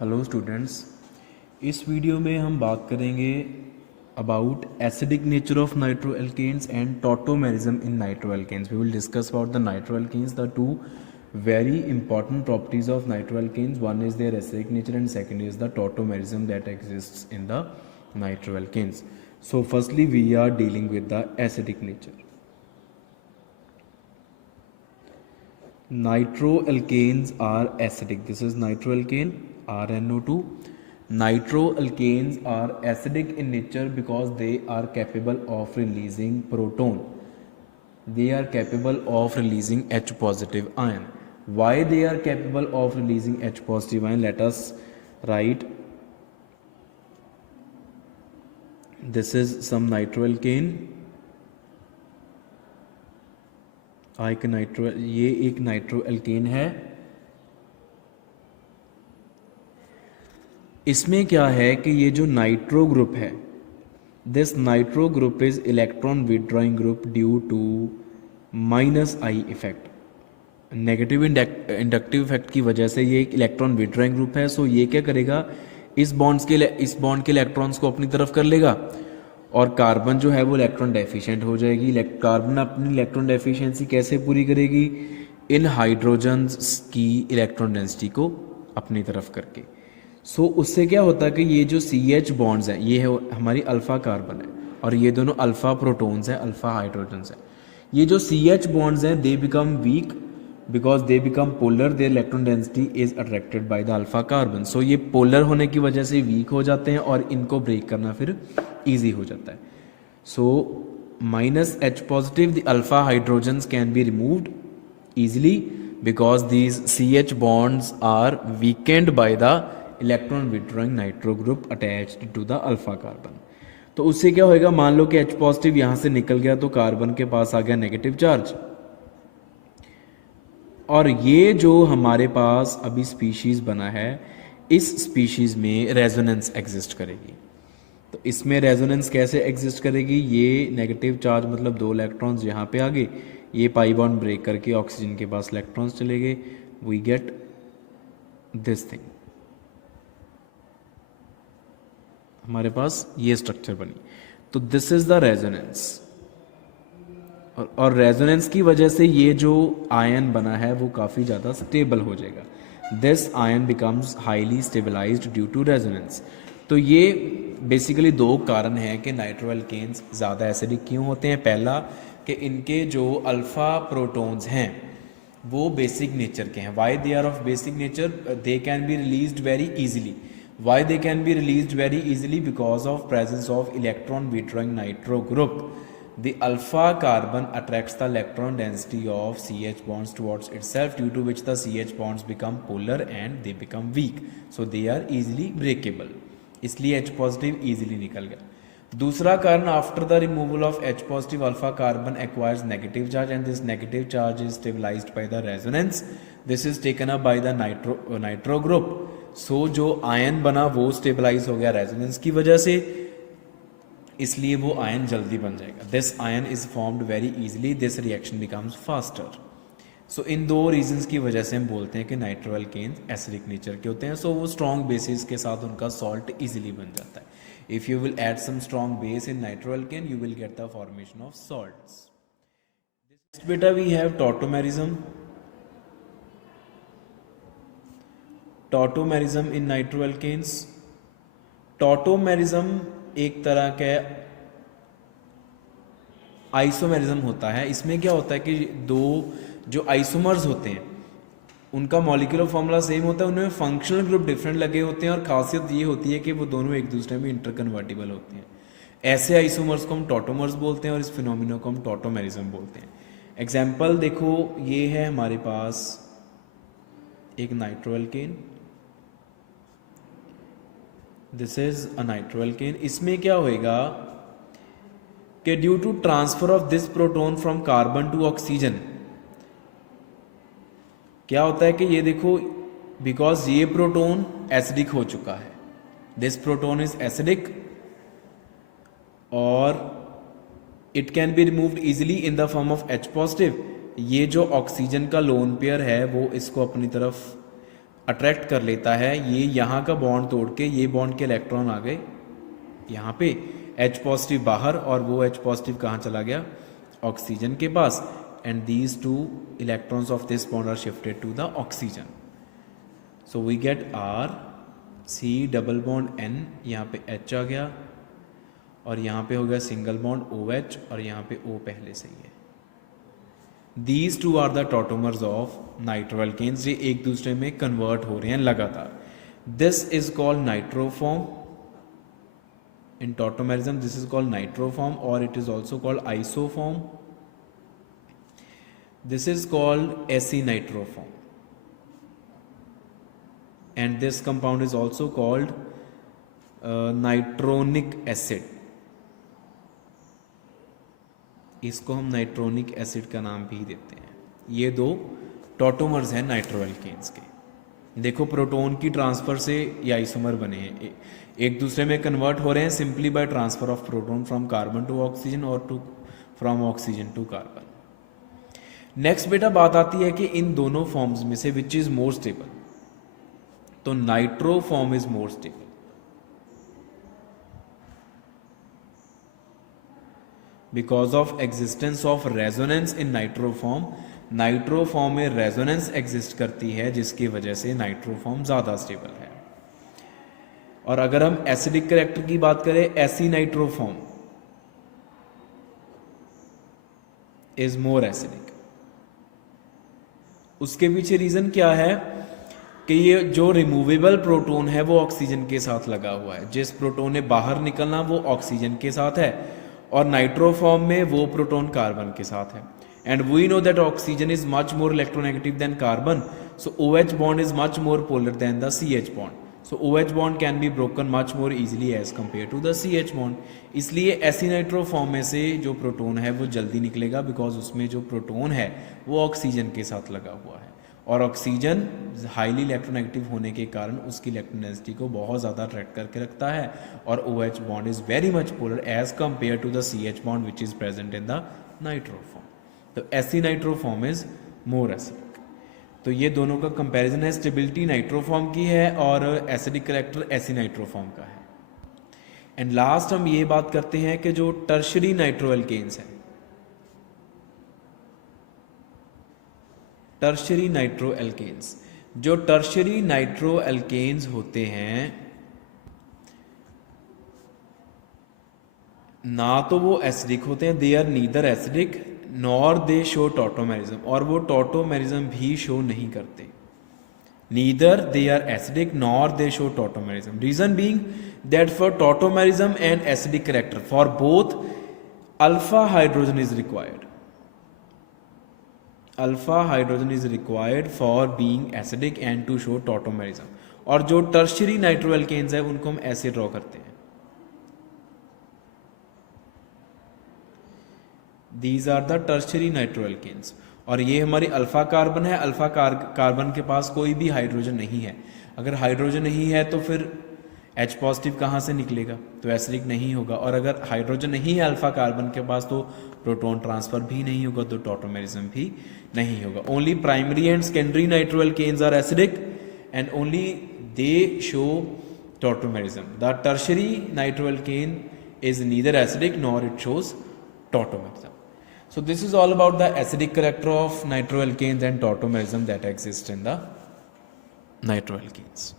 Hello students, इस video में हम बात करेंगे about acidic nature of nitro alkanes and tautomerism in nitro alkanes. We will discuss about the nitro alkanes, the two very important properties of nitroalkanes. One is their acidic nature and second is the tautomerism that exists in the nitroalkanes. So firstly we are dealing with the acidic nature. Nitroalkanes are acidic. This is nitroalkane RNO2. Nitroalkanes are acidic in nature because they are capable of releasing proton. They are capable of releasing H positive ion. Why they are capable of releasing H positive ion? Let us write. This is some nitroalkane. ये एक नाइट्रोएल्केन है. इसमें क्या है कि ये जो nitro group है, this nitro group is electron withdrawing group due to -I effect. Negative inductive effect की वजह से ये एक इलेक्ट्रॉन विड्रॉइंग ग्रुप है. सो ये क्या करेगा, इस बॉन्ड के इलेक्ट्रॉन्स को अपनी तरफ कर लेगा और कार्बन जो है वो इलेक्ट्रॉन डेफिशिएंट हो जाएगी. कार्बन अपनी इलेक्ट्रॉन डेफिशिएंसी कैसे पूरी करेगी? इन हाइड्रोजन्स की इलेक्ट्रॉन डेंसिटी को अपनी तरफ करके. सो उससे क्या होता है कि ये जो CH बॉन्ड्स हैं, ये है हमारी अल्फा कार्बन है और ये दोनों अल्फा प्रोटॉन्स हैं, अल्फा हाइड्रोजन्स हैं. ये जो CH बॉन्ड्स हैं they become weak because they become polar. Their electron density is attracted by the alpha carbon. So ये पोलर होने की वजह से वीक हो जाते हैं और इनको ब्रेक करना फिर ईजी हो जाता है. सो -H positive, the alpha hydrogens can be removed easily because these CH bonds are weakened by the electron withdrawing nitro group attached to the alpha carbon. तो उससे क्या होएगा, मान लो कि H पॉजिटिव यहाँ से निकल गया तो कार्बन के पास आ गया नेगेटिव चार्ज और ये जो हमारे पास अभी स्पीशीज बना है, इस स्पीशीज में रेजोनेंस एग्जिस्ट करेगी. तो इसमें रेजोनेंस कैसे एग्जिस्ट करेगी? ये नेगेटिव चार्ज मतलब 2 इलेक्ट्रॉन्स यहाँ पे आ गए, ये पाई बॉन्ड ब्रेक करके ऑक्सीजन के पास इलेक्ट्रॉन्स चले गए. We get this thing. हमारे पास ये स्ट्रक्चर बनी. तो दिस इज द रेजोनेंस. और रेजोनेंस की वजह से ये जो आयन बना है वो काफ़ी ज़्यादा स्टेबल हो जाएगा. This ion becomes highly stabilised due to resonance. तो ये बेसिकली 2 कारण हैं कि नाइट्रोएल्केन्स ज़्यादा एसिडिक क्यों होते हैं. पहला कि इनके जो अल्फ़ा प्रोटॉन्स हैं वो बेसिक नेचर के हैं. Why they are of basic nature? They can be released very easily. Why they can be released very easily? Because of presence of electron withdrawing nitro group. The alpha carbon attracts the electron density of CH bonds towards itself, due to which the CH bonds become polar and they become weak. So they are easily breakable. इसलिए H positive easily निकल गया. दूसरा कारण, after the removal of H positive, alpha carbon acquires negative charge and this negative charge is stabilized by the resonance. This is taken up by the nitro group. So जो ion बना वो stabilize हो गया resonance की वजह से, इसलिए वो आयन जल्दी बन जाएगा. This ion is formed very easily. This reaction becomes faster. So in 2 reasons की वजह से हम बोलते हैं कि नाइट्रोएल्केन्स एसिडिक नेचर के होते हैं. सो वो स्ट्रॉन्ग बेसिस के साथ उनका सॉल्ट इजीली बन जाता है. If you will add some strong base in nitroalkane you will get the formation of salts. Next बेटा we have tautomerism. Tautomerism in nitroalkanes. Tautomerism एक तरह का आइसोमेरिज्म होता है. इसमें क्या होता है कि 2 जो आइसोमर्स होते हैं उनका मॉलिक्यूलर फॉर्मूला सेम होता है, उनमें फंक्शनल ग्रुप डिफरेंट लगे होते हैं और खासियत ये होती है कि वो दोनों एक दूसरे में इंटरकन्वर्टिबल होते हैं. ऐसे आइसोमर्स को हम टॉटोमर्स बोलते हैं और इस फिनोमिना को हम टॉटोमेरिज्म बोलते हैं. एग्जाम्पल देखो, ये है हमारे पास एक नाइट्रोएल्केन. This is a नाइट्रोएल्केन. इसमें क्या होएगा कि due to transfer of this proton from carbon to oxygen क्या होता है कि ये देखो, बिकॉज ये प्रोटॉन एसिडिक हो चुका है, दिस प्रोटॉन इज एसिडिक और it can be removed easily in the form of H positive. ये जो ऑक्सीजन का लोन पेयर है वो इसको अपनी तरफ अट्रैक्ट कर लेता है, ये यहाँ का बॉन्ड तोड़ के ये बॉन्ड के इलेक्ट्रॉन आ गए यहाँ पे, H पॉजिटिव बाहर और वो H पॉजिटिव कहाँ चला गया, ऑक्सीजन के पास, and these two electrons of this bond are shifted to the oxygen. So we get R C double bond N, यहाँ पे H आ गया और यहाँ पे हो गया सिंगल बॉन्ड OH और यहाँ पे O पहले से ही है. These two are the tautomers of नाइट्रोएल्केन्स, ये एक दूसरे में कन्वर्ट हो रहे हैं लगातार. This is called nitroform. In tautomerism this is called nitroform or it is also called isoform. This is called acinitroform. And this compound is also called nitronic acid. इसको हम नाइट्रोनिक एसिड का नाम भी देते हैं. ये दो टॉटोमर्स हैं नाइट्रोएल्केन्स के. देखो प्रोटॉन की ट्रांसफर से ये आइसोमर बने हैं, एक दूसरे में कन्वर्ट हो रहे हैं simply by transfer of proton from carbon to oxygen और to from oxygen to carbon. Next बेटा बात आती है कि इन दोनों फॉर्म्स में से विच इज मोर स्टेबल. तो nitro form is more stable. Because of existence of resonance in nitroform, nitroform में रेजोनेंस एग्जिस्ट करती है जिसकी वजह से नाइट्रोफॉर्म ज्यादा स्टेबल है. और अगर हम एसिडिक कैरेक्टर की बात करें, एसिनाइट्रोफॉर्म इज मोर एसिडिक. उसके पीछे रीजन क्या है कि ये जो रिमूवेबल प्रोटॉन है वो ऑक्सीजन के साथ लगा हुआ है. जिस प्रोटॉन ने बाहर निकलना वो ऑक्सीजन के साथ है और नाइट्रोफॉर्म में वो प्रोटॉन कार्बन के साथ है. And we know that oxygen is much more electronegative than carbon, so OH bond is much more polar then the CH bond. So OH bond can be broken much more easily as compare to the CH bond. इसलिए एसिनाइट्रोफॉर्म में से जो proton है वो जल्दी निकलेगा because उसमें जो प्रोटॉन है वो ऑक्सीजन के साथ लगा हुआ है और ऑक्सीजन हाईली इलेक्ट्रोनेगेटिव होने के कारण उसकी इलेक्ट्रोनेगेटिविटी को बहुत ज़्यादा अट्रैक्ट करके रखता है और OH bond is very much polar as compare to the CH bond which is present in the nitroform. तो एसिनाइट्रोफॉर्म इज मोर एसिडिक. तो ये दोनों का कंपैरिजन है, स्टेबिलिटी नाइट्रोफॉर्म की है और एसिडिक कैरेक्टर एसिनाइट्रोफॉर्म का है. एंड लास्ट हम ये बात करते हैं कि जो टर्शरी नाइट्रोएल्केन्स हैं, टर्शरी नाइट्रोएल्केन्स, जो टर्शरी नाइट्रोएल्केन्स होते हैं ना तो वो एसिडिक होते हैं, they are neither acidic nor they show tautomerism, और वो टॉटोमेरिज्म भी शो नहीं करते. Neither they are acidic nor they show tautomerism. Reason being that for tautomerism and acidic character for both alpha hydrogen is required. Alpha hydrogen is required for being acidic and to show tautomerism. और जो tertiary नाइट्रोएल्केन्स है उनको हम ऐसे draw करते हैं. These are the tertiary nitroalkanes. और ये हमारी अल्फा कार्बन है. अल्फा कार्बन के पास कोई भी हाइड्रोजन नहीं है. अगर हाइड्रोजन नहीं है तो फिर H पॉजिटिव कहाँ से निकलेगा, तो एसिडिक नहीं होगा. और अगर हाइड्रोजन नहीं है अल्फा कार्बन के पास तो प्रोटॉन ट्रांसफर भी नहीं होगा, तो टॉटोमेरिज्म भी नहीं होगा. Only primary and secondary nitroalkanes are acidic and only they show tautomerism. The tertiary nitroalkane is neither acidic nor it shows tautomerism. So this is all about the acidic character of nitroalkanes and tautomerism that exists in the nitroalkanes.